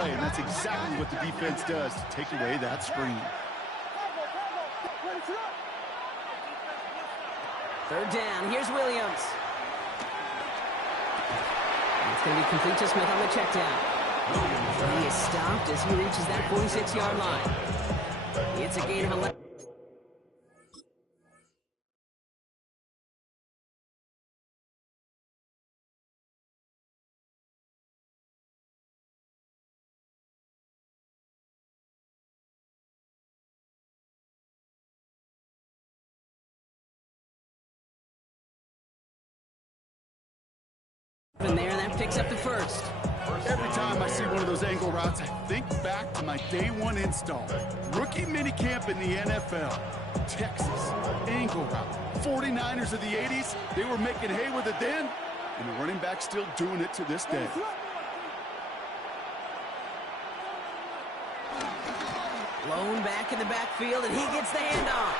And that's exactly what the defense does to take away that screen. Third down. Here's Williams. It's going to be complete to Smith on the check down. He is stopped as he reaches that 46-yard line. It's a gain of 11. And there, that picks up the first. Every time I see one of those angle routes, I think back to my day one install. Rookie minicamp in the NFL. Texas, angle route. 49ers of the 80s, they were making hay with it then, and the running back's still doing it to this day. Blown back in the backfield, and he gets the handoff.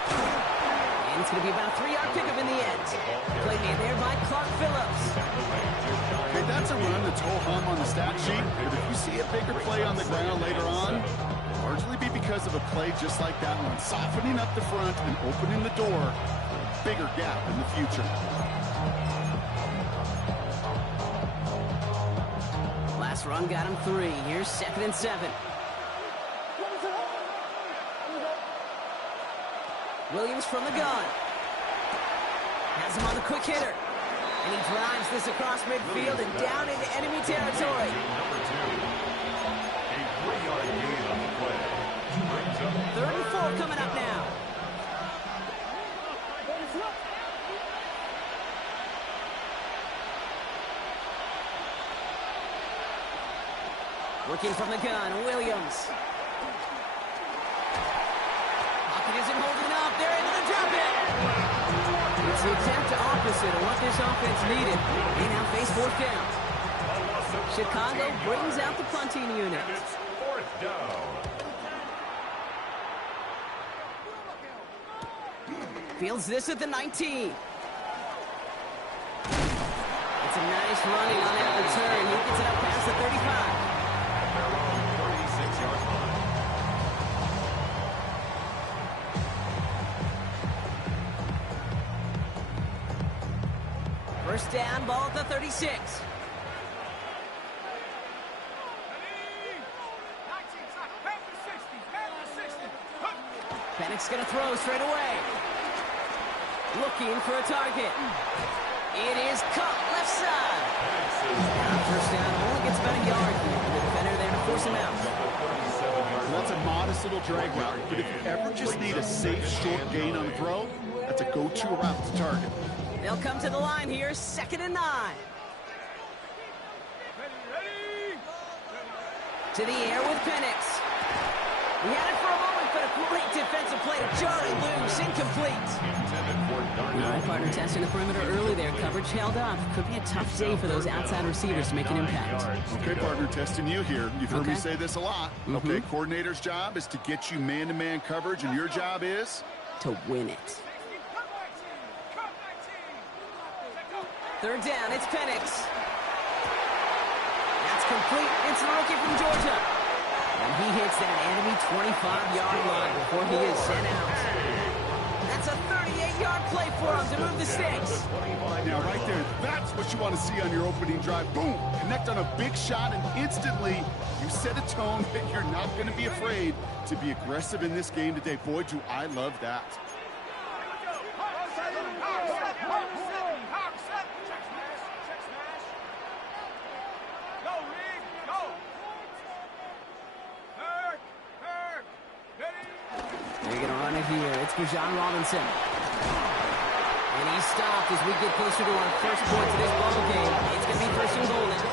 And it's going to be about a 3-yard pickup in the end. Play made there by Clark Phillips. Okay, that's a run that's ho-hum on the stat sheet, but if you see a bigger play on the ground later on, it'll largely be because of a play just like that one, softening up the front and opening the door for a bigger gap in the future. Last run got him 3. Here's 2nd and 7. Williams from the gun. Has him on the quick hitter. And he drives this across midfield and down into enemy territory. A 3-yard gain on the play. 3rd and 4 coming up now. Working from the gun, Williams. Isn't holding up. They're able to drop it. It's the exact opposite of what this offense needed. They now face 4th down. Chicago brings out the punting unit. It's 4th down. Fields this at the 19. It's a nice running on that return. He gets it up past the 35. Their own 36-yard line. First down, ball at the 36. Penix going to throw straight away. Looking for a target. It is caught left side. First down, only gets about a yard here. The defender there to force him out. That's a modest little drag route, but if you ever just need a safe short gain on the throw, that's a go-to route to target. They'll come to the line here, 2nd and 9. To the air with Penix. He had it for a moment, but a great defensive play to jar it loose, incomplete. All right, partner testing the perimeter early there. Coverage held up. Could be a tough day for those outside receivers to make an impact. Okay, partner, testing you here. You've heard me say this a lot. Okay, coordinator's job is to get you man-to-man coverage, and your job is? To win it. 3rd down, it's Penix. That's complete. It's the rookie from Georgia. And he hits that enemy 25-yard line before he is sent out. That's a 38-yard play for him to move the sticks. Now, right there, that's what you want to see on your opening drive. Boom! Connect on a big shot, and instantly you set a tone that you're not going to be afraid to be aggressive in this game today. Boy, do I love that. Here, it's for John Robinson. And he's stopped as we get closer to our first points of this ball game. It's going to be 1st and goal now.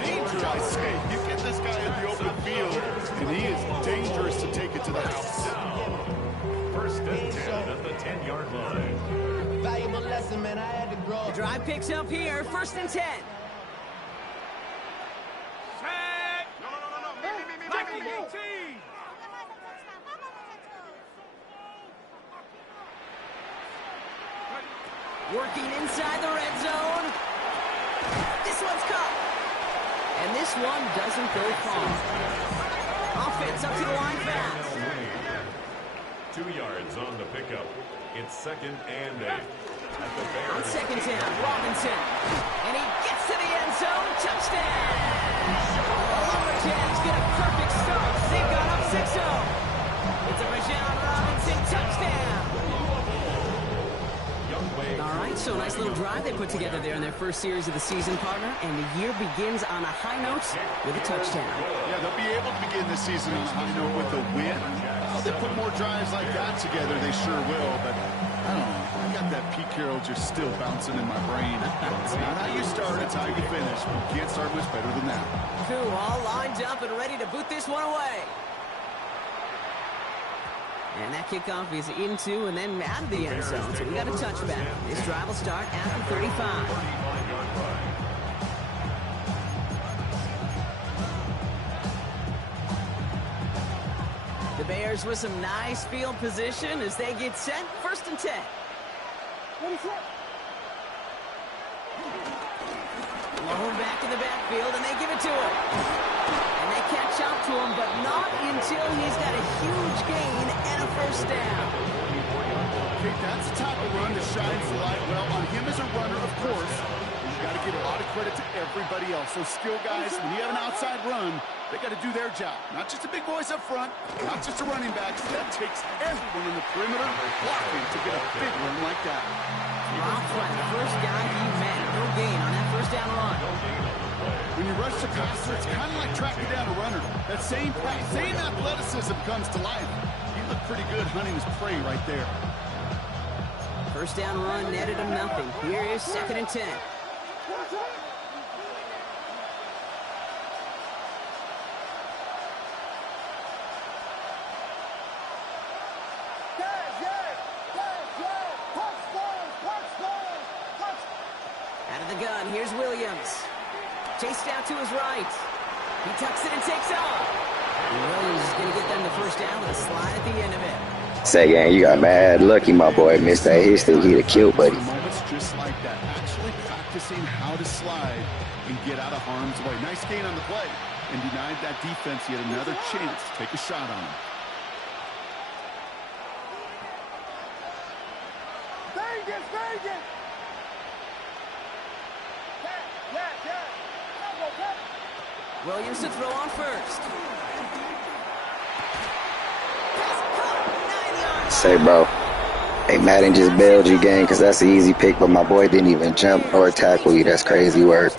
Danger, I say. You get this guy in the open field, and he is dangerous to take it to the house. 1st and 10 at the 10-yard line. Valuable lesson, man. I had to grow. The drive picks up here, 1st and 10. Working inside the red zone. This one's caught. And this one doesn't go far. Offense up to the line fast. 2 yards on the pickup. It's 2nd and 8. On 2nd down, Robinson. And he gets to the end zone. Touchdown! The Lumberjacks get a perfect start. They've got up 6-0. It's a Bijan Robinson touchdown. All right, so a nice little drive they put together there in their first series of the season, partner. And the year begins on a high note with a touchdown. Yeah, they'll be able to begin the season on a high note with a win. Well, they put more drives like that together, they sure will. But I don't know. I got that Pete Carroll just still bouncing in my brain. It's not how you start, it's how you finish. You can't start much better than that. Two all lined up and ready to boot this one away. And that kickoff is into and then out of the end zone. So we got a touchback. This drive will start at the 35. The Bears with some nice field position as they get set. 1st and 10. Long back in the backfield, and they give it to him. And they catch up to him, but not until he's got a huge gain and a 1st down. Okay, that's the type of run that shines the light well on him as a runner, of course. You've got to give a lot of credit to everybody else. Those skill guys, when you have an outside run, they got to do their job. Not just the big boys up front, not just the running backs. That takes everyone in the perimeter blocking to get a big run like that. Dropped by the first guy he met. No gain on that 1st down run. When you rush the passer, it's kind of like tracking down a runner. That same athleticism comes to life. He looked pretty good hunting his prey right there. 1st down run netted him nothing. Here is 2nd and 10. Out of the gun, here's Williams. Chased out to his right. He tucks it and takes off. Williams is going to get them the 1st down with a slide at the end of it. Second, you got mad lucky, my boy. Missed that hit, still he'd have killed, buddy. Moments just like that. Actually practicing how to slide and get out of harm's way. Nice gain on the play. And denied that defense yet another chance to take a shot on him. Vegas! Williams to throw on 1st. Say, bro. Hey, Madden just bailed you, gang, because that's an easy pick, but my boy didn't even jump or tackle you. That's crazy work.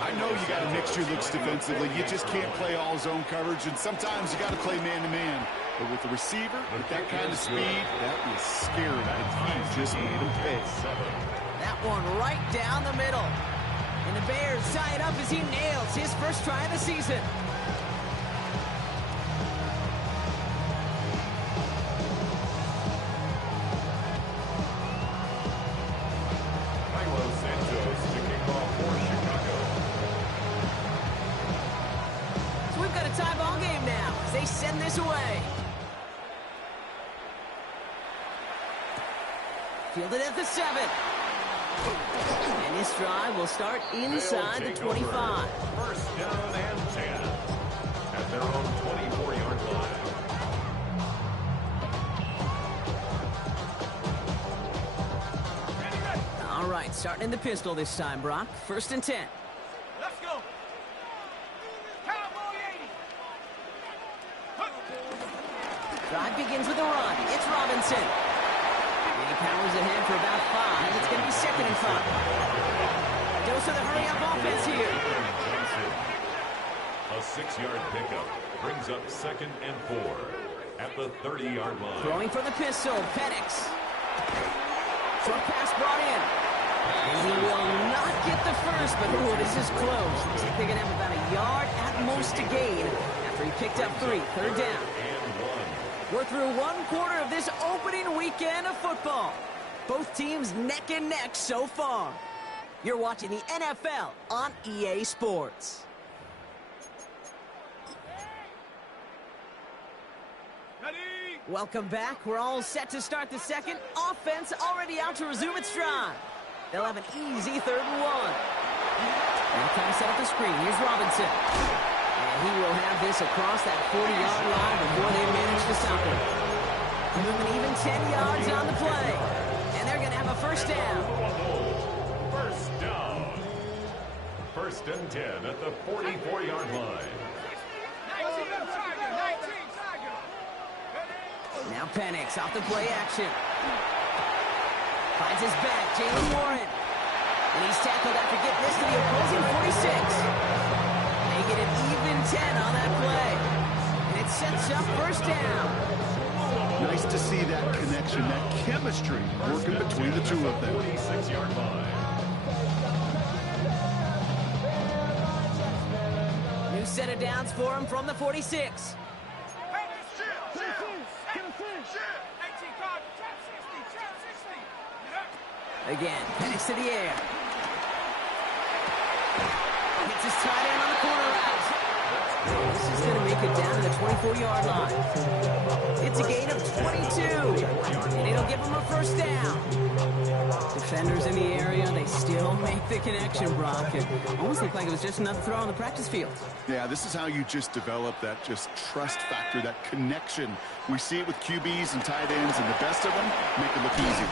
I know you got to mix your looks defensively. You just can't play all zone coverage, and sometimes you got to play man-to-man. But with the receiver, with that kind of speed, that is scary. And he just made him pay. That one right down the middle. And the Bears tie it up as he nails his 1st try of the season. So we've got a tie ball game now as they send this away. Fielded at the 7. And this drive will start inside the 25. 1st down and 10 at their own 24-yard line. All right, starting in the pistol this time, Brock. 1st and 10. Let's go. Cowboy 80. Drive begins with a run. It's Robinson. And he powers ahead for about 5. It's going to be 2nd and 5. Dose of the hurry-up offense here. A 6-yard pickup brings up 2nd and 4 at the 30-yard line. Throwing for the pistol, Penix. Short pass brought in. And he will not get the 1st, but ooh, this is close. Looks like they're going to have about a yard at most to gain after he picked up 3. 3rd down. We're through 1 quarter of this opening weekend of football. Both teams neck and neck so far. You're watching the NFL on EA Sports. Ready? Welcome back. We're all set to start the 2nd. Offense already out to resume its drive. They'll have an easy 3rd and 1. Now trying to set up the screen. Here's Robinson. And he will have this across that 40-yard line before they manage to stop him. Moving even 10 yards on the play. And they're going to have a first down. First down. First and 10 at the 44-yard line. Now Penix off the play action. Finds his back, Jalen Warren. And he's tackled after getting this to the opposing 46. They get an even 10 on that play. And it sets up first down. Nice to see that connection, that chemistry working between the two of them. 46-yard line. New set of downs for him from the 46. Again, Penix to the air. Hits his tight end on the corner route. This is going to make it down to the 24-yard line. It's a gain of 22, and it'll give him a first down. Defenders in the area, they still make the connection, Brock. It almost looked like it was just another throw on the practice field. Yeah, this is how you just develop that just trust factor, that connection. We see it with QBs and tight ends, and the best of them make it look easy.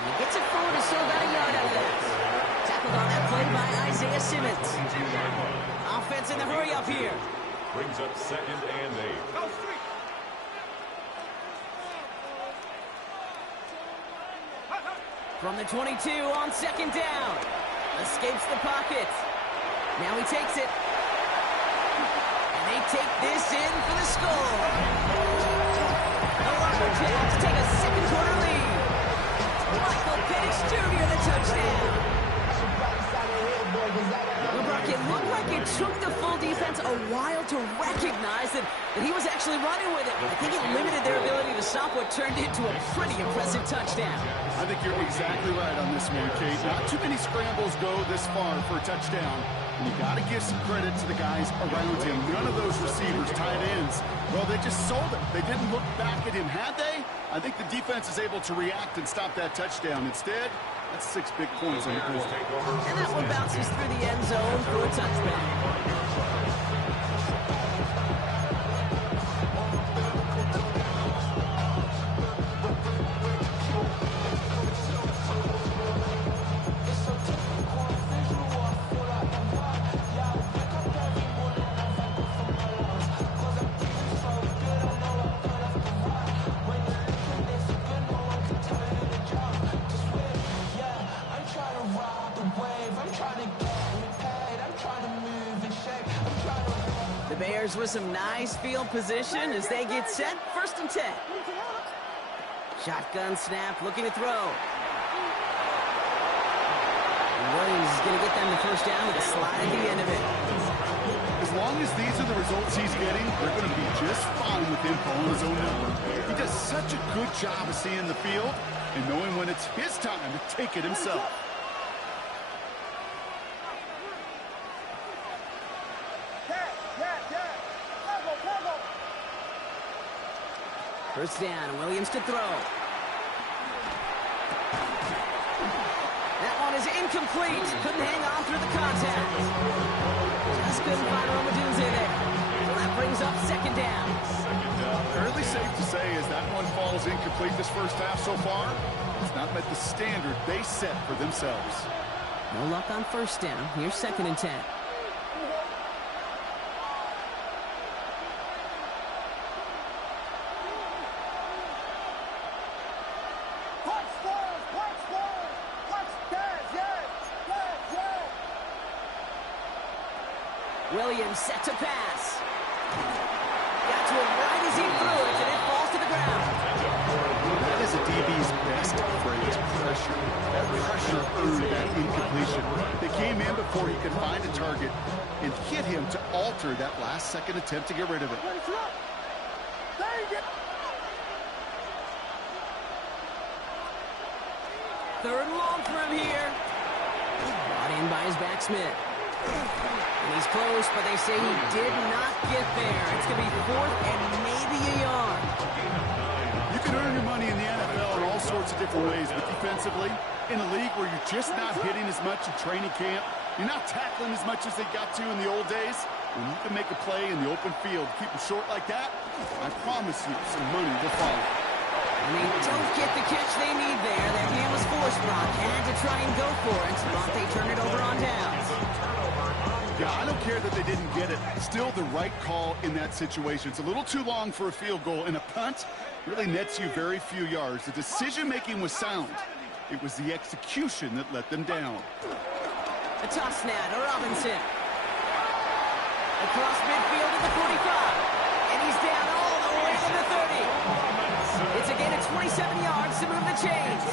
He gets it forward and still got a yard out of that. Tackled on that play by Isaiah Simmons. Offense in the hurry up here. Brings up 2nd and 8. From the 22 on 2nd down. Escapes the pocket. Now he takes it. And they take this in for the score. The Lumberjacks take a 2nd quarter lead. Michael Penix Jr. the touchdown. Well, Brock, it looked like it took the full defense a while to recognize that he was actually running with it. I think it limited their ability to stop what turned into a pretty impressive touchdown. I think you're exactly right on this one, Kate. Not too many scrambles go this far for a touchdown. And you got to give some credit to the guys around him. None of those receivers, tight ends, well, they just sold it. They didn't look back at him. Had they? I think the defense is able to react and stop that touchdown. Instead, that's 6 big points on the board. And that one bounces through the end zone for a touchback. Bears with some nice field position as they get set. 1st and 10. Shotgun snap, looking to throw. And Williams is going to get them the first down with a slide at the end of it. As long as these are the results he's getting, they're going to be just fine with him calling his own number. He does such a good job of seeing the field and knowing when it's his time to take it himself. First down, Williams to throw. That one is incomplete. Couldn't hang on through the contact. Just couldn't find Romadunze there. So that brings up 2nd down. Fairly safe to say as that one falls incomplete this first half so far, it's not met the standard they set for themselves. No luck on 1st down. Here's 2nd and 10. Williams set to pass. Got to him right as he threw it, and it falls to the ground. That is a DB's best phrase, pressure. That pressure earned that incompletion. They came in before he could find a target and hit him to alter that last-second attempt to get rid of it. 3rd and long for him here. Brought in by his back Smith. And he's close, but they say he did not get there. It's going to be 4th and maybe a yard. You You can earn your money in the NFL in all sorts of different ways, but defensively, in a league where you're just not hitting as much in training camp, you're not tackling as much as they got to in the old days, when you can make a play in the open field, keep them short like that, I promise you some money will follow. And they don't get the catch they need there. Their hand was forced. Brock had to try and go for it, but they turn it over on downs. Yeah, I don't care that they didn't get it. Still the right call in that situation. It's a little too long for a field goal, and a punt really nets you very few yards. The decision-making was sound. It was the execution that let them down. A toss now to Robinson. Across midfield to the 45. And he's down all the way to the 30. It's a gain of 27 yards to move the chains.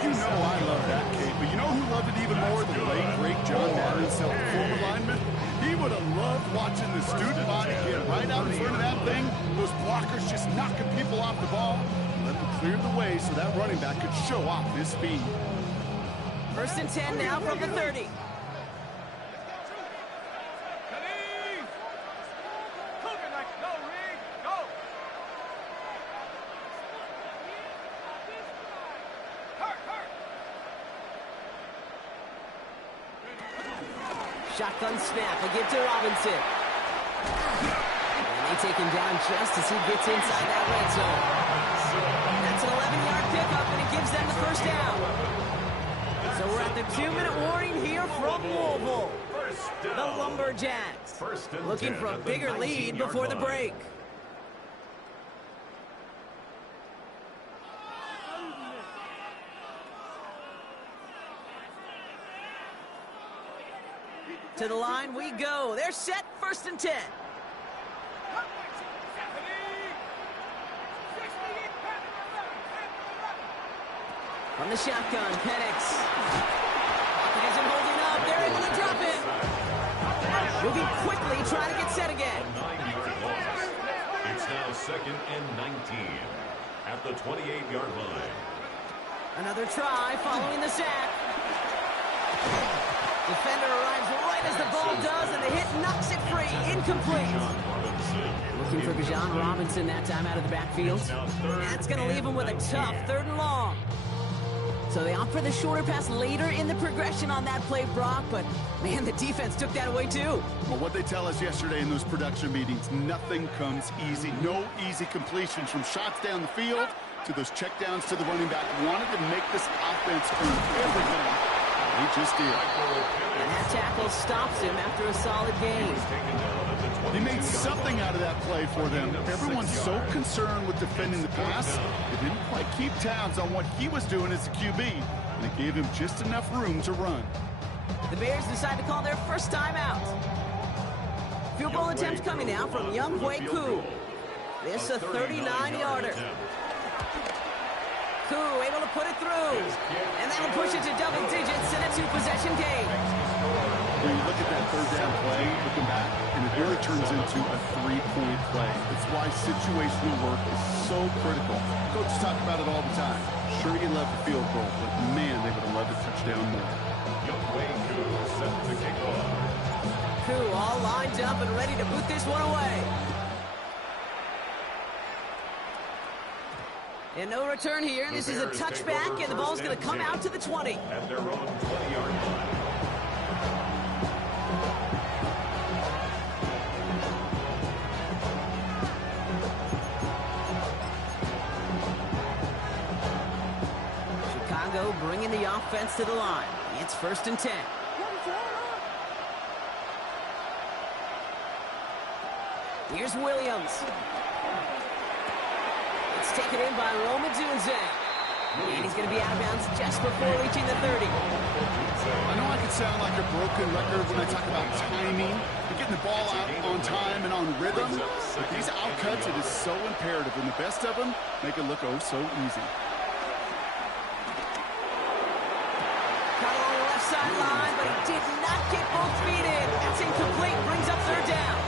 You know I love that, Kate, but you know who loved it even more? The late, great John Madden, himself, the former lineman. He would have loved watching the student body get right out in front of that thing. Those blockers just knocking people off the ball. Let them clear the way so that running back could show off his speed. 1st and 10 now from the 30. Shotgun snap, again to Robinson. And they take him down just as he gets inside that red zone. That's an 11-yard pickup, and it gives them the first down. So we're at the 2-minute warning here from Louisville. The Lumberjacks looking for a bigger lead before the break. To the line we go. They're set, 1st and 10. From the shotgun, Penix. Offense isn't holding up. They're able to drop it. Moving quickly, trying to get set again. It's now 2nd and 19 at the 28-yard line. Another try following the sack. Defender arrives right as the ball does, and the hit knocks it free. Incomplete. Looking for Bijan Robinson that time out of the backfield. That's going to leave him with a tough 3rd and long. So they opt for the shorter pass later in the progression on that play, Brock, but, man, the defense took that away, too. Well, what they tell us yesterday in those production meetings, nothing comes easy. No easy completions from shots down the field to those checkdowns to the running back. Wanted to make this offense earn everything. He just did. And that tackle stops him after a solid gain. He made something out of that play for them. Everyone's so concerned with defending the pass, they didn't quite keep tabs on what he was doing as a QB, and it gave him just enough room to run. The Bears decide to call their first time out. Field goal attempt coming now from Younghoe Koo. This a 39-yarder. Koo able to put it through. And that'll push it to double digits in a 2-possession game. When you look at that 3rd down play, looking back, and it really turns into a 3-point play. It's why situational work is so critical. Coaches talk about it all the time. Sure, you love the field goal, but man, they would have loved a touchdown more. Younghoe Koo set to kick off. Koo all lined up and ready to boot this one away. And no return here. This is a touchback, and the ball's going to come out to the 20. At their own 20-yard line. Chicago bringing the offense to the line. It's 1st and 10. Here's Williams. It's taken in by Roma Dunze. And he's going to be out of bounds just before reaching the 30. I know I can sound like a broken record when I talk about timing and getting the ball out on time and on rhythm, but these outcuts, it is so imperative, and the best of them make it look oh so easy. Caught along the left sideline, but he did not get both feet in. That's incomplete, brings up 3rd down.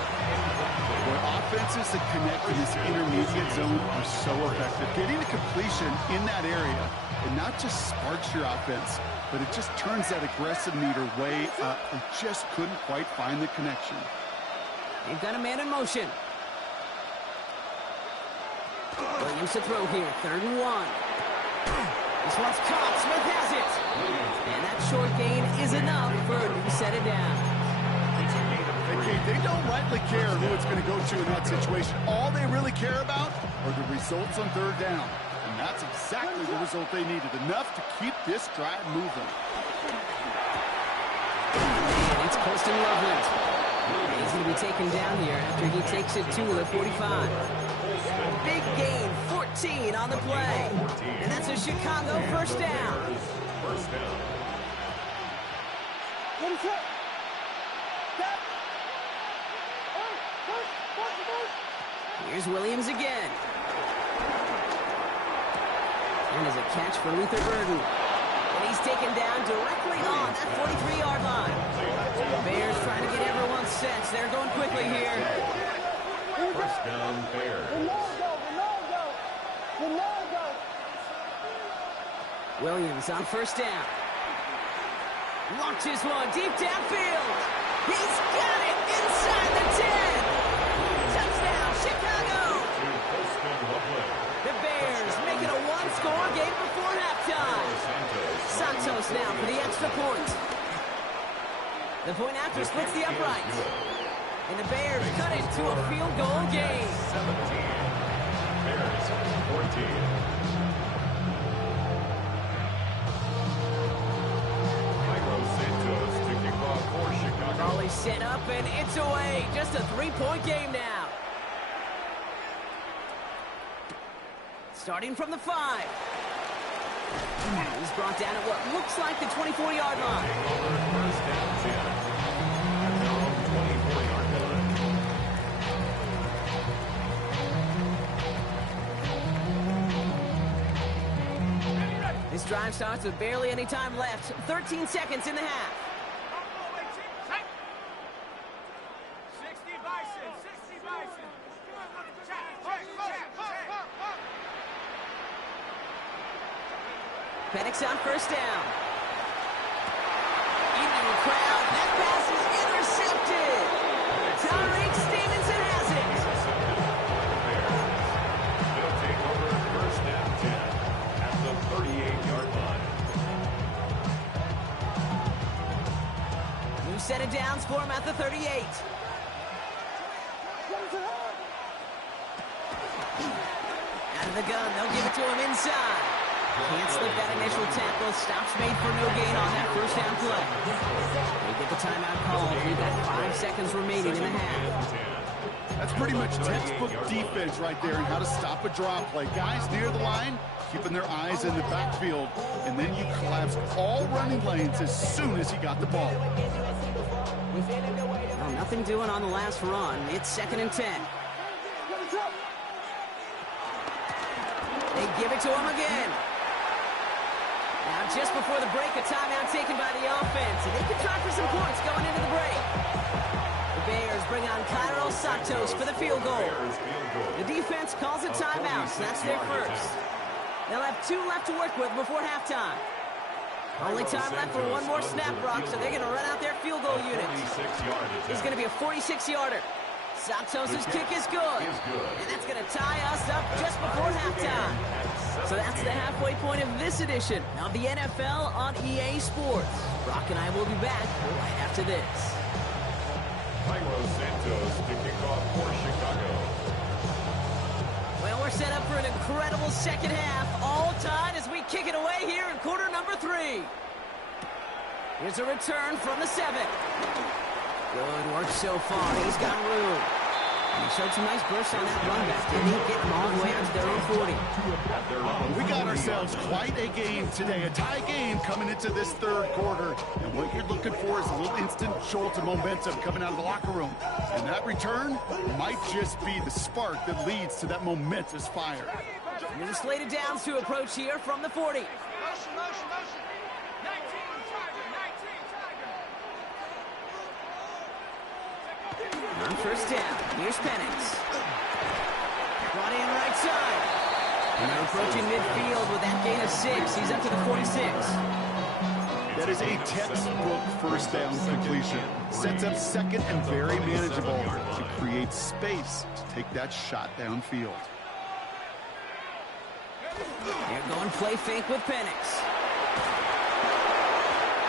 Where offenses that connect in this intermediate zone are so effective. Getting a completion in that area, it not just sparks your offense, but it just turns that aggressive meter way up. They just couldn't quite find the connection. They've got a man in motion. Williams to throw here, 3rd and 1. This one's caught, Smith has it. And that short gain is enough for a new set of downs. They don't rightly care who it's going to go to in that situation. All they really care about are the results on 3rd down. And that's exactly the result they needed, enough to keep this drive moving. And it's Colston Loveland. He's going to be taken down here after he takes it to the 45. Big gain, 14 on the play. And that's a Chicago 1st down. Here's Williams again. And there's a catch for Luther Burden. And he's taken down directly on that 43-yard line. The Bears trying to get everyone set. They're going quickly here. 1st down, Bears. Williams on 1st down. Launches one deep downfield. He's got it inside the 10. Touchdown, Chicago. The Bears make it a 1-score game before halftime. Santos now for the extra point. The point after splits the uprights. And the Bears cut it to a field goal game. 17. Bears 14. Raleigh set up, and it's away. Just a 3-point game now. Starting from the 5. He's brought down at what looks like the 24-yard line. This drive starts with barely any time left. 13 seconds in the half. Penix on 1st down. Into the crowd. That pass is intercepted. Tyreek Stevenson has it. They'll take over 1st and 10 at the 38-yard line. New set of downs for him at the 38. Out of the gun. They'll give it to him inside. Can't slip that initial tackle. Stops made for no gain on that 1st down play. They get the timeout called. We've got 5 seconds remaining in the half. That's pretty much textbook defense right there and how to stop a draw play. Guys near the line, keeping their eyes in the backfield, and then you collapse all running lanes as soon as he got the ball. Well, nothing doing on the last run. It's 2nd and 10. They give it to him again. Now, just before the break, a timeout taken by the offense, and they can try for some points going into the break. The Bears bring on Cairo Santos for the field goal. The defense calls a timeout, so that's their first. They'll have 2 left to work with before halftime. Only time left for one more snap, Brock, so they're going to run out their field goal unit. It's going to be a 46-yarder. Santos' kick is good. And that's going to tie us up just before halftime. So that's the halfway point of this edition of the NFL on EA Sports. Brock and I will be back right after this. Cairo Santos to kick off for Chicago. Well, we're set up for an incredible second half. All tied as we kick it away here in quarter number 3. Here's a return from the 7. Good work so far. He's got room. And he showed some nice bursts on that run back. Didn't he get them all the way out to their own 40? We got ourselves quite a game today. A tie game coming into this 3rd quarter. And what you're looking for is a little instant jolt of momentum coming out of the locker room. And that return might just be the spark that leads to that momentous fire. Here's a slate of downs to approach here from the 40. Motion. 19, Tiger. On 1st down, here's Penix. Brought in right side. And they're approaching midfield with that gain of 6. He's up to the 46. That is a textbook 1st down completion. Sets up 2nd and very manageable to create space to take that shot downfield. They're going play fake with Penix.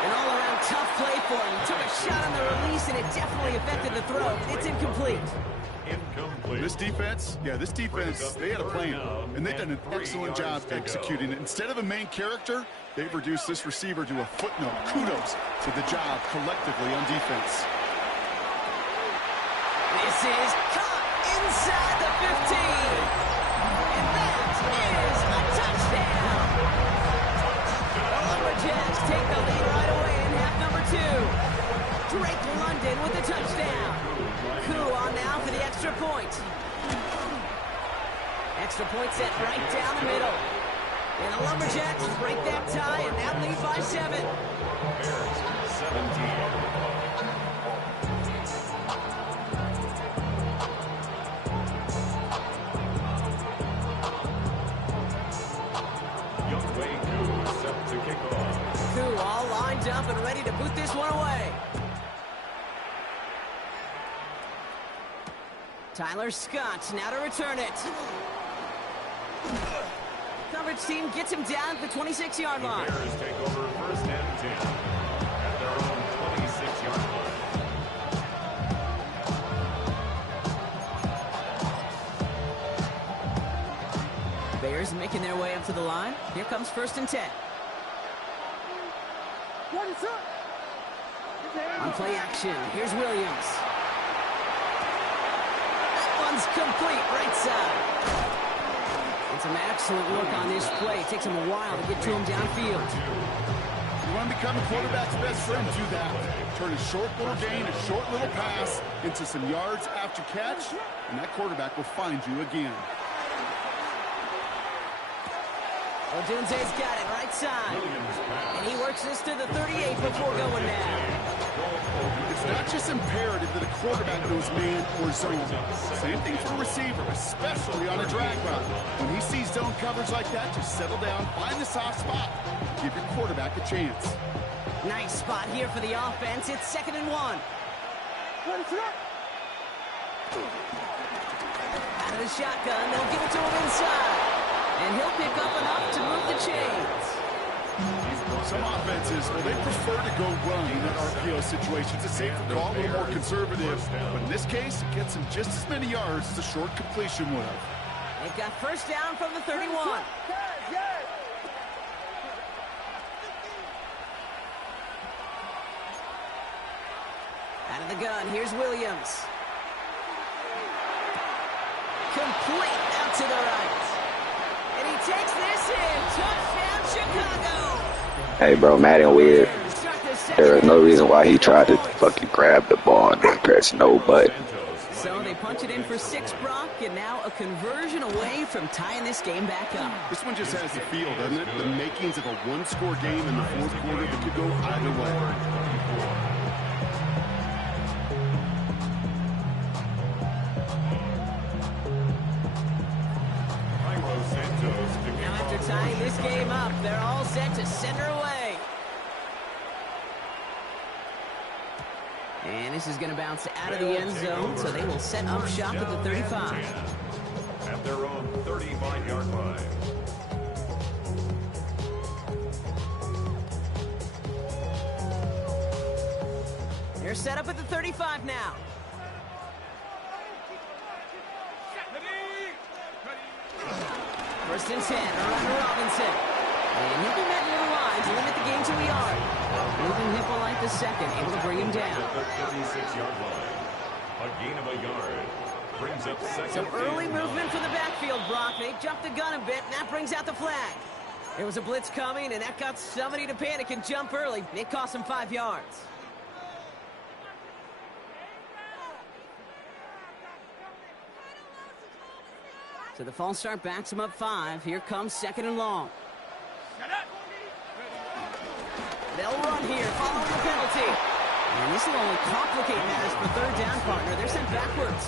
An all-around tough play for him. He took a shot on the release, and it definitely affected the throw. It's incomplete. This defense, they had a plan, and they've done an excellent job executing it. Instead of a main character, they've reduced this receiver to a footnote. Kudos to the job collectively on defense. This is caught inside the 15. And that is a touchdown. The Lumberjacks take the lead right away in half number 2. Drake London with the touchdown. Koo on now for the extra point. Extra point set right down the middle. And the Lumberjacks break that tie and now lead by 7. Bears 17. Koo all lined up and ready to boot this one away. Tyler Scott now to return it. Coverage team gets him down at the 26-yard line. The Bears take over first and 10 at their own 26-yard line. Bears making their way up to the line. Here comes first and 10. On play action, here's Williams. That one's complete, right side. And some excellent work on this play. It takes him a while to get to him downfield. You want to become a quarterback's best friend, do that. Turn a short little gain, a short little pass into some yards after catch, and that quarterback will find you again. Odunze's got it right side. And he works this to the 38 before going down. It's not just imperative that a quarterback knows man or zone. Same thing for a receiver, especially on a drag route. When he sees zone coverage like that, just settle down, find the soft spot, give your quarterback a chance. Nice spot here for the offense. It's 2nd and 1. Out of the shotgun, they'll give it to him inside. And he'll pick up enough to move the chains. Some offenses, well, they prefer to go run in that RPO situation. It's a safer call, a little more conservative. But in this case, it gets him just as many yards as a short completion would have. They've got first down from the 31. Out of the gun, here's Williams. Complete out to the right. And he takes this in. Touchdown, Chicago. Hey, bro, Madden weird. There is no reason why he tried to fucking grab the ball and then press no button. So they punch it in for 6, Brock, and now a conversion away from tying this game back up. This one just has the feel, doesn't it? The makings of a one-score game in the fourth quarter that could go either way. Now after tying this game up, they're all set to send her away. And this is going to bounce out of the end zone, so they will set up shop at the 35. At their own 35-yard line. They're set up at the 35 now. First and 10, around to Robinson. And he'll be met near the line to limit the game to a yard. Moving Hippolyte the second, able to bring him down. At the 36-yard line. A gain of a yard. Brings up second. Some early movement from the backfield, Brock. They jumped the gun a bit, and that brings out the flag. There was a blitz coming, and that got somebody to panic and jump early. It cost them 5 yards. So the false start backs him up 5. Here comes 2nd and long. They'll run here following the penalty. And this will only complicate matters for third down, partner. They're sent backwards.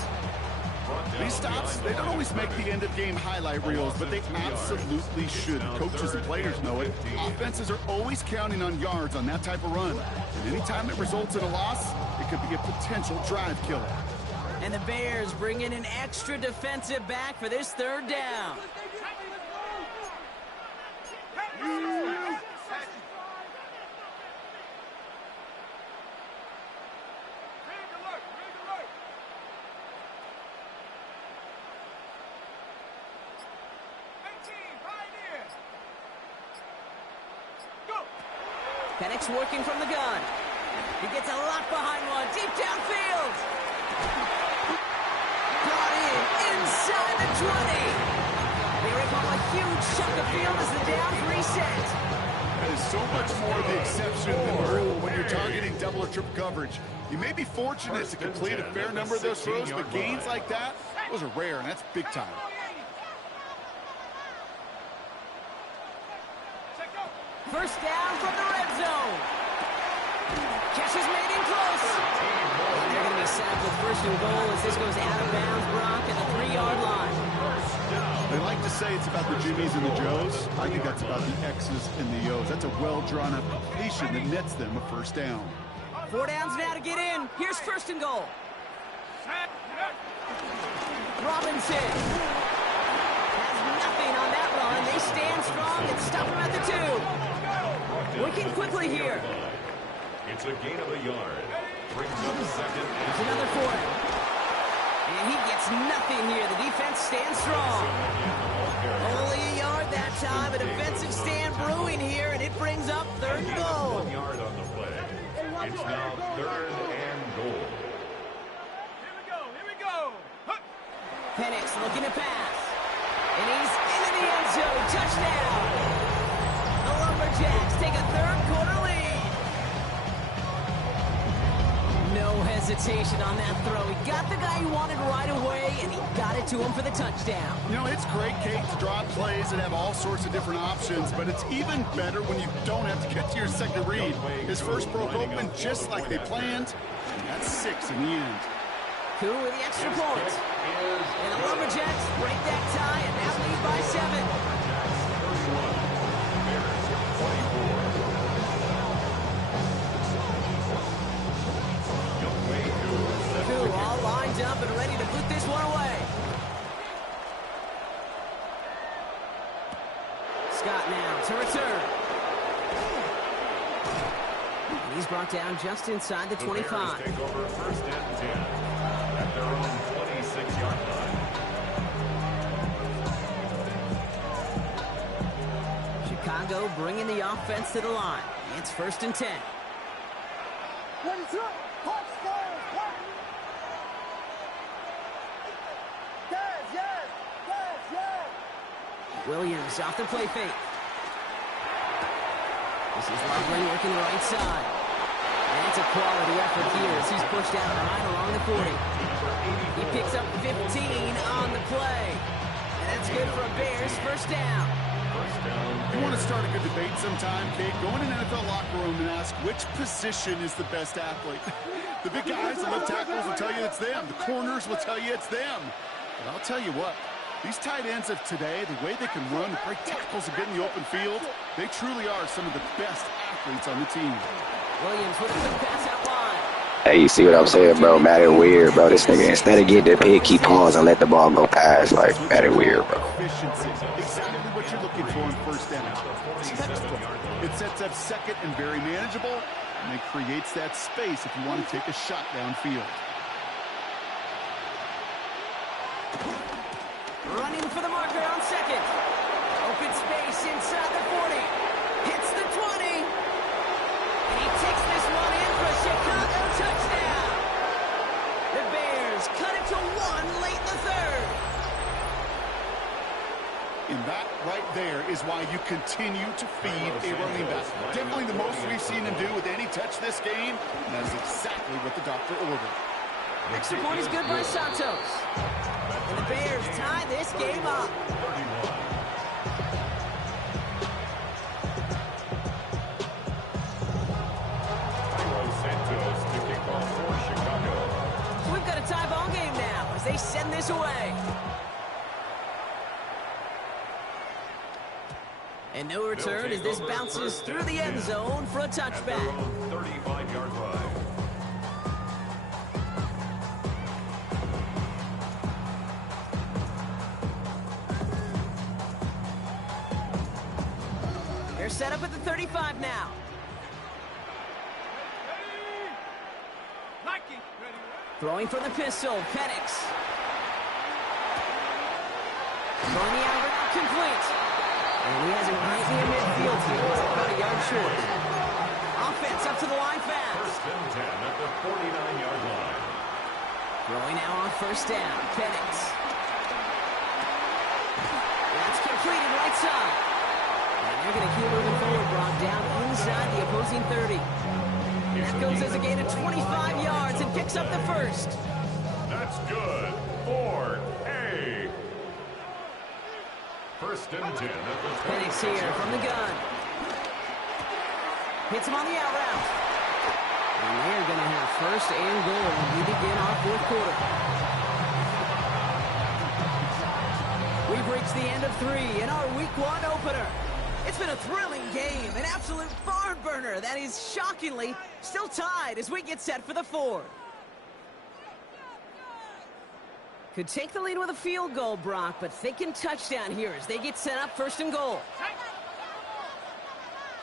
These stops, they don't always make the end-of-game highlight reels, but they absolutely should. Coaches and players know it. Offenses are always counting on yards on that type of run. And anytime it results in a loss, it could be a potential drive killer. And the Bears bring in an extra defensive back for this third down. Penix working from the gun. He gets a lot behind one, deep downfield. Got inside the 20. They rip off a huge chunk of field as the downs reset. That is so much more the exception than the rule when you're targeting double or triple coverage. You may be fortunate to complete a fair number of those throws, but gains like that, those are rare, and that's big time. First down from the red zone. Catch is made in close. And they're going to be set up with first and goal as this goes out of bounds, Brock, at the 3-yard line. They like to say it's about the Jimmies and the Joes. I think that's about the X's and the O's. That's a well-drawn-up completion that nets them a first down. 4 downs now to get in. Here's first and goal. Robinson has nothing on that run. They stand strong and stop him at the 2. Working quickly here. It's a gain of a yard. Brings up second. There's another 4. And he gets nothing here. The defense stands strong. Only a yard that time. A defensive stand brewing here, and it brings up third and goal. 1 yard on the play. It's now third and goal. Here we go. Penix looking to pass. And he's into the end zone. Touchdown. The Lumberjacks take a third-quarter lead. No hesitation on that throw. He got the guy he wanted right away, and he got it to him for the touchdown. You know, it's great, Kate, to draw plays and have all sorts of different options, but it's even better when you don't have to get to your second read. His first broke open just like they planned, and that's 6 in the end. Coup with the extra point. And the Lumberjacks break that tie and now lead by 7. Coup all lined up and ready to put this one away. Scott now to return. And he's brought down just inside the 25. Take over first and 10 at their own 26-yard line. Chicago bringing the offense to the line. It's first and 10. Williams off the play fake. This is Loveland working the right side. And it's a quality effort here as he's pushed out right along the 40. He picks up 15 on the play. And that's good for a Bears first down. You want to start a good debate sometime, Kate? Go in an NFL locker room and ask which position is the best athlete. The big guys, the left tackles will tell you it's them. The corners will tell you it's them. But I'll tell you what, these tight ends of today, the way they can run, break tackles, and get in the open field, they truly are some of the best athletes on the team. Williams with a quick pass out wide. Hey, you see what I'm saying, bro? Madden weird, bro. This nigga, instead of getting the pick, he pause and let the ball go past. Like, Madden weird, bro. Efficiency, exactly what you're looking for in first down. Textbook. It sets up second and very manageable, and it creates that space if you want to take a shot downfield. Running for the marker on second. Open space inside the 40. Hits the 20. And he takes this one in for a Chicago touchdown. The Bears cut it to 1 late in the third. And that right there is why you continue to feed a running back. Definitely the most we've seen him do with any touch this game, and that is exactly what the doctor ordered. Extra point is good by Santos. And the Bears tie this game up. So we've got a tie ball game now as they send this away. And no return as this bounces through the end zone for a touchback. 35-yard line. They're set up at the 35 now. Throwing from the pistol, Penix. Throwing the out route complete. And he has it right near midfield here. He's about a yard short. defense up to the line fast. First and 10 at the 49-yard line. Throwing now on first down. Penix. That's completed right side. And they're going to keep moving forward, Brock, down inside the opposing 30. That goes as a gain of 25 yards and picks up the first. That's good for A. First and 10 at the Penix here from the gun. Hits him on the out route. And they're going to have first and goal as we begin our fourth quarter. We've reached the end of 3 in our week 1 opener. It's been a thrilling game, an absolute barn burner that is shockingly still tied as we get set for the 4th. Could take the lead with a field goal, Brock, but thinking touchdown here as they get set up first and goal.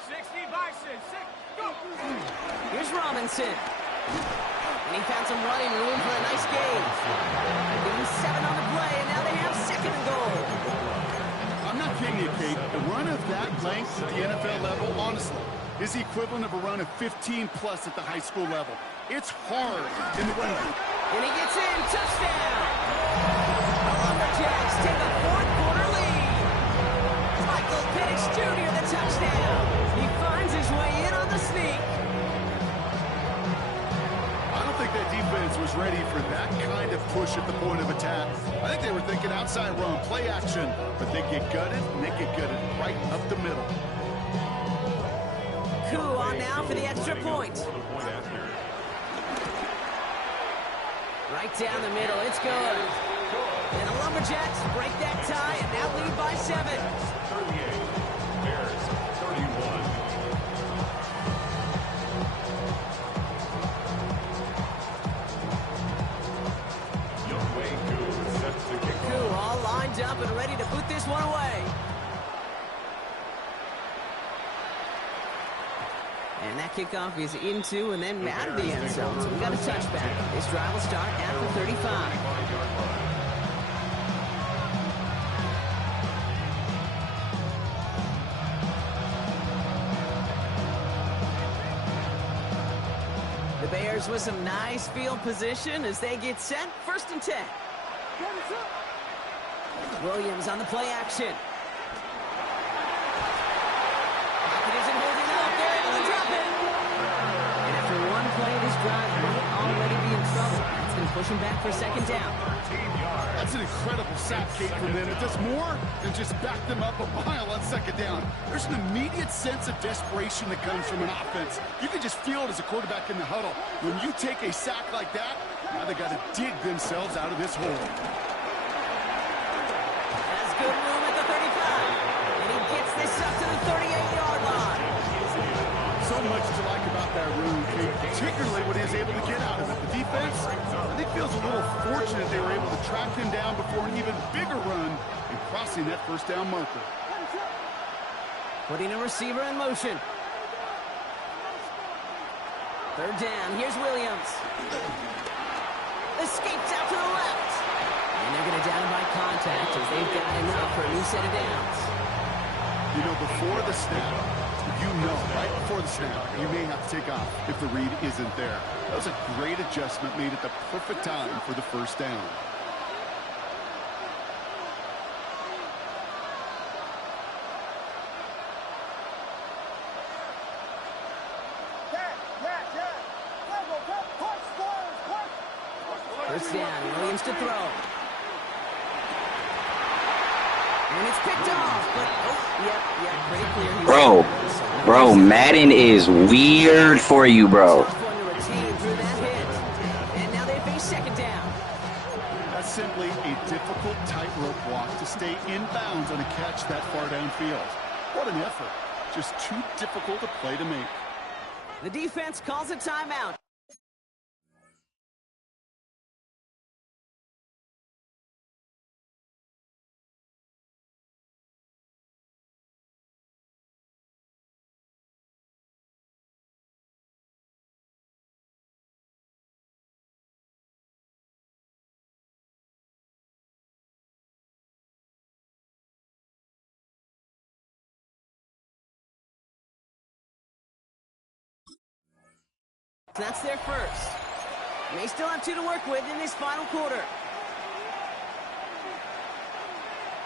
60 Bison, 6, go! Here's Robinson. And he found some running room for a nice gain. Give him 7 on the play, and now they have second and goal. I'm not kidding you, Kate. A run of that length at the NFL level, honestly, is the equivalent of a run of 15-plus at the high school level. It's hard in the run game. And he gets in. Touchdown. The Lumberjacks take a fourth-quarter lead. Michael Penix Jr. the touchdown. He finds his way in on the sneak. I don't think that defense was ready for that kind of push at the point of attack. I think they were thinking outside run, play action, but they get gutted, and they get gutted right up the middle. Coup on now for the extra point. Right down the middle, it's good. And the Lumberjacks break that tie and now lead by 7. 38, Bears 31. Coup all lined up and ready to put this one away. And that kickoff is into and then out of the end zone. So we've got a touchback. This drive will start at the 35. The Bears with some nice field position as they get set. First and 10. Williams on the play action. It isn't holding up. They're able to drop it. And after one play of this drive, they might already be in trouble. That's going to push him back for second down. That's an incredible sack, Kate, from them. It does more than just back them up a mile on second down. There's an immediate sense of desperation that comes from an offense. You can just feel it as a quarterback in the huddle. When you take a sack like that, now they got to dig themselves out of this hole. Has good room at the 35. And he gets this up to the 38-yard line. So much to like about that room, Kate, particularly what he was able to get out of it. The defense, I think, feels a little fortunate they were able to track him down before an even bigger run and crossing that first down marker. Putting a receiver in motion. Third down. Here's Williams. Escapes out to the left. And they're going to down him by contact as they've got enough for a new set of downs. You know, before the snap, right before the snap, you may have to take off if the read isn't there. That was a great adjustment made at the perfect time for the first down. First down, Williams to throw. And it's picked off, but, yeah, pretty clear. Bro, Madden is weird for you, bro. Tough one to retain through that hit. And now they face second down. That's simply a difficult tightrope walk to stay in bounds on a catch that far downfield. What an effort. Just too difficult a play to make. The defense calls a timeout. That's their first. They still have 2 to work with in this final quarter.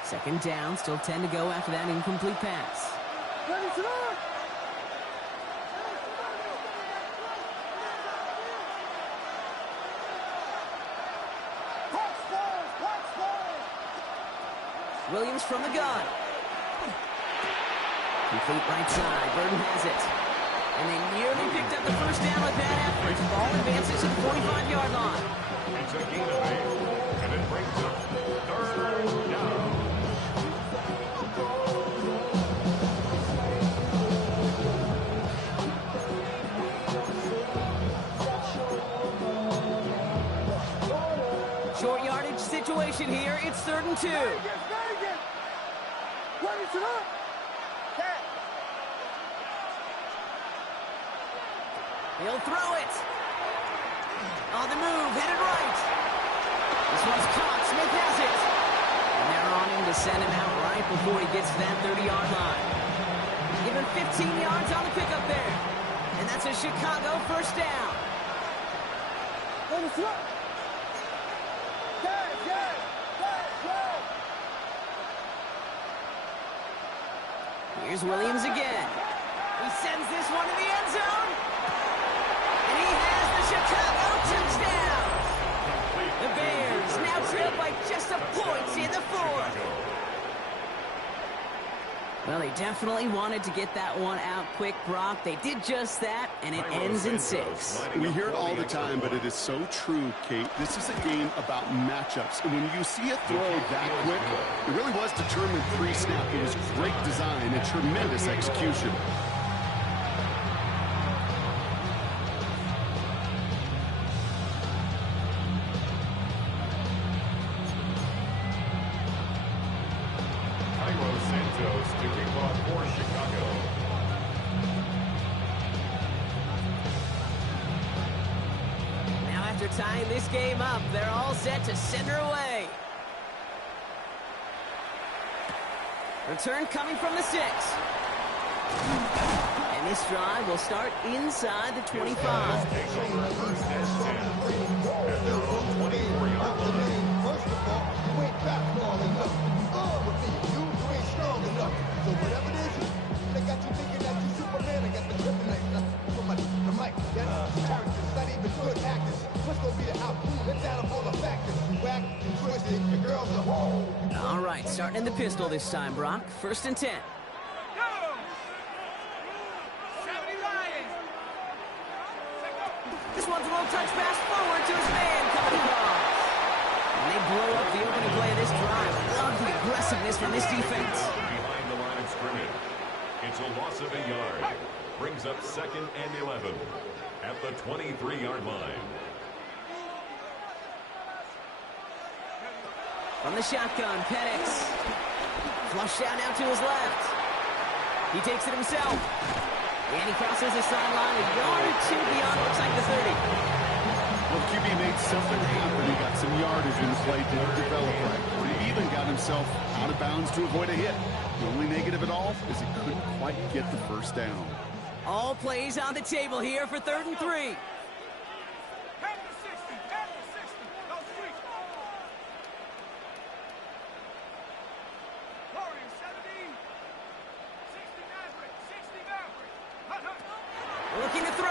Second down, still 10 to go after that incomplete pass. Williams from the gun. Complete right side. Burton has it. And they nearly picked up the first down with that effort. Ball advances to the 45-yard line. It's a gain of 8, and it brings up third down. Short yardage situation here. It's 3rd and 2. He'll throw it. On the move, headed right. This one's caught. Smith has it. And they're on him to send him out right before he gets to that 30-yard line. Give him 15 yards on the pickup there. And that's a Chicago first down. Here's Williams again. He sends this one to the end zone. And he has the Chicago touchdown. The Bears now trail by just a point in the 4th. Well, they definitely wanted to get that one out quick, Brock. They did just that, and it ends in 6. We hear it all the time, but it is so true, Kate. This is a game about matchups. And when you see a throw that quick, it really was determined pre-snap. It was great design and tremendous execution. To kick off for Chicago. Now after tying this game up, they're all set to send her away. Return coming from the 6. And this drive will start inside the 25. Takes over first and 10 at their own 24-yard line. First of all, you ain't basketball enough. You ain't strong enough. So whatever it is, they got you thinking that you Superman. I got the kryptonite for the mic. That's characters, not even good actors. What's gonna be the outcome? Let's add up all the factors. You whack and twisted, your girls are whole. All right, starting in the pistol this time, Brock. 1st and 10. This one's a little touch pass forward to his man coming across. And they blow up the opening play of this drive. Love the aggressiveness from this defense. Behind the line of scrimmage. It's a loss of a yard. Brings up 2nd and 11 at the 23-yard line. From the shotgun, Penix. Flush out now to his left. He takes it himself. And he crosses the sideline a yard or 2 beyond, looks like the 30. Well, QB made something happen. He got some yardage in the play, didn't develop right. But he even got himself out of bounds to avoid a hit. The only negative at all is he couldn't quite get the first down. All plays on the table here for 3rd and 3. Looking to throw.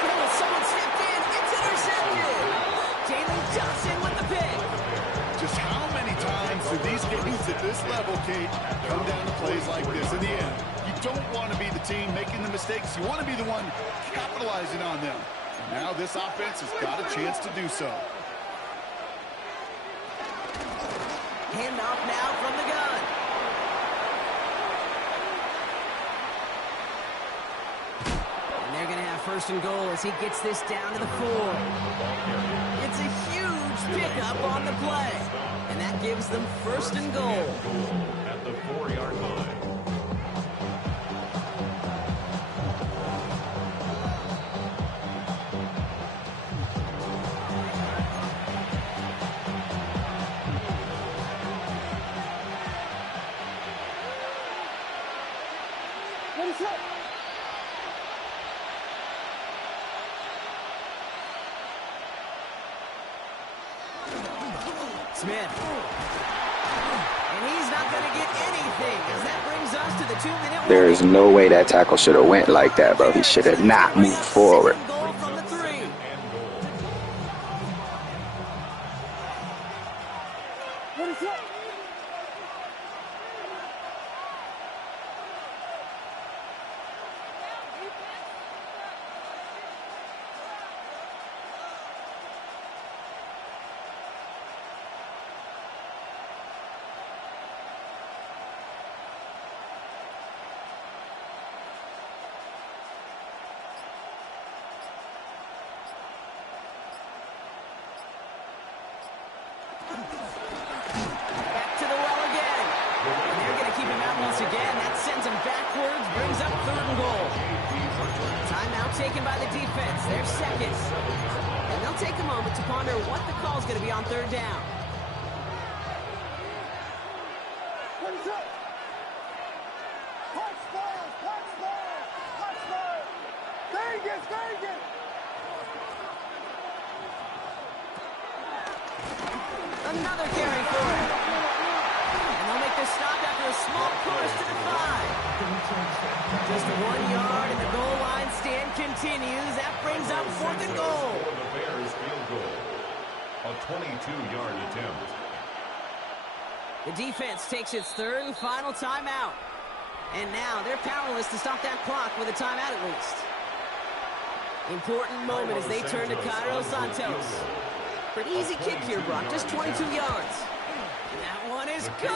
Oh, someone stepped in. It's intercepted. Jalen Johnson with the pick. Just how many times do these games at this level, Kate, come down to plays like this? In the end, you don't want to be the team making the mistakes. You want to be the one capitalizing on them. Now this offense has got a chance to do so. Handoff now from the gun. And they're going to have 1st and goal as he gets this down to the 4. It's a huge pickup on the play. And that gives them 1st and goal. At the 4-yard line. Smith. And he's not going to get anything, as that brings us to the 2-minute There is no way that tackle should have went like that, bro. He should have not moved forward. Goal from the 3. Back to the well again. And they're going to keep him out once again. That sends him backwards, brings up 3rd and goal. Timeout taken by the defense. They're seconds. And they'll take a moment to ponder what the call is going to be on 3rd down. Another carry for it. And they'll make the stop after a small push to the 5. Just 1 yard and the goal line stand continues. That brings up 4th and goal. For the Bears field goal. A 22-yard attempt. The defense takes its 3rd and final timeout. And now they're powerless to stop that clock with a timeout at least. Important moment as they turn to Cairo Santos. Pretty easy kick here, Brock. Just 22 yards. And that one is good.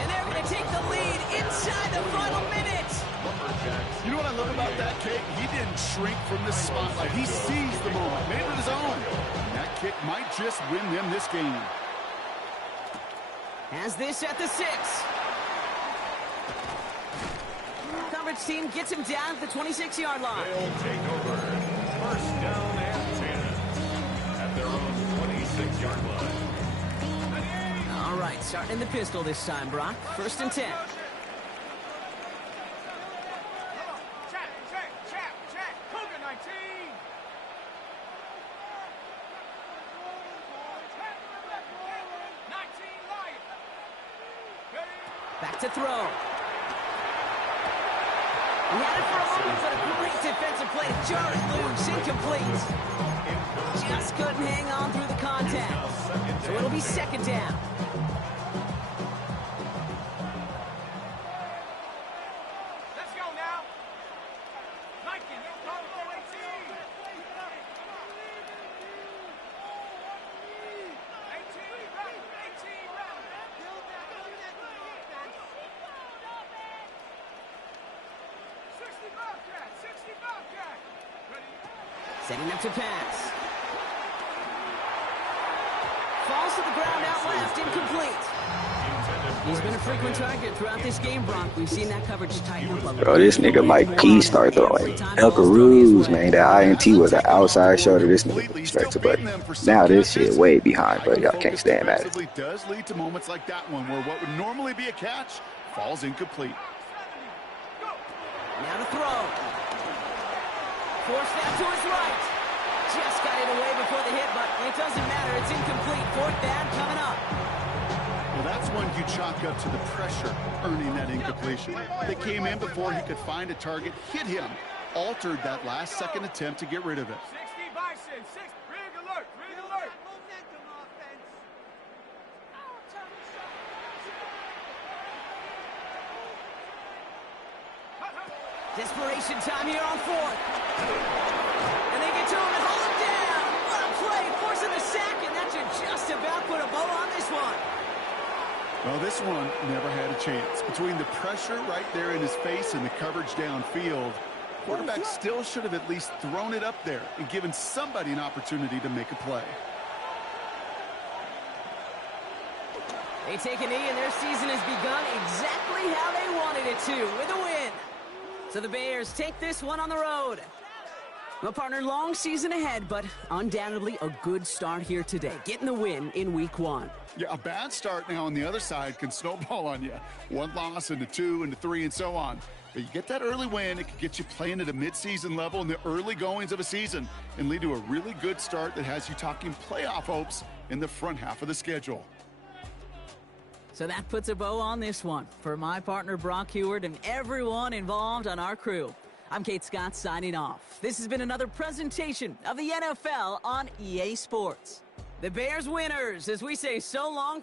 And they're going to take the lead inside the final minute. You know what I love about that kick? He didn't shrink from the spotlight. He seized the moment, made it his own. And that kick might just win them this game. Has this at the 6. Coverage team gets him down at the 26-yard line. They'll take over. 1st down and 10 at their own 26-yard line. All right, starting in the pistol this time, Brock. 1st and 10. Check. Cougar 19. Back to throw. He had it for a moment, but a great defensive play to jar it loose, incomplete. Just couldn't hang on through the contact. So it'll be 2nd down. Let's go now. Nike, go 18. 60 Bobcat. Setting up to pass. Falls to the ground out left, incomplete. He's been a frequent target throughout this game, Brock. We've seen that coverage tighten up a little. Bro, this nigga Mike P start throwing. El Caruso, man, that INT was an outside shoulder. This nigga respected, but now this shit way behind, but y'all can't stand at it. It does lead to moments like that one where what would normally be a catch falls incomplete. Now to throw. Forced out to his right. Just got it away before the hit, but it doesn't matter. It's incomplete. 4th down coming up. Well, that's one you chalk up to the pressure earning that incompletion. They came in before he could find a target, hit him, altered that last-second attempt to get rid of it. 60 Bison, 6, rig alert, rig alert. Desperation time here on 4th. And they get to him and hold him down. What a play, forcing the sack, and that should just about put a bow on this one. Well, this one never had a chance. Between the pressure right there in his face and the coverage downfield, quarterback still should have at least thrown it up there and given somebody an opportunity to make a play. They take a knee, and their season has begun exactly how they wanted it to, with a win. So the Bears take this one on the road. Well, partner, long season ahead, but undoubtedly a good start here today, getting the win in Week 1. Yeah, a bad start now on the other side can snowball on you. One loss into 2 into 3 and so on. But you get that early win, it could get you playing at a midseason level in the early goings of a season and lead to a really good start that has you talking playoff hopes in the front half of the schedule. So that puts a bow on this one. For my partner Brock Heward and everyone involved on our crew, I'm Kate Scott signing off. This has been another presentation of the NFL on EA Sports. The Bears winners as we say so long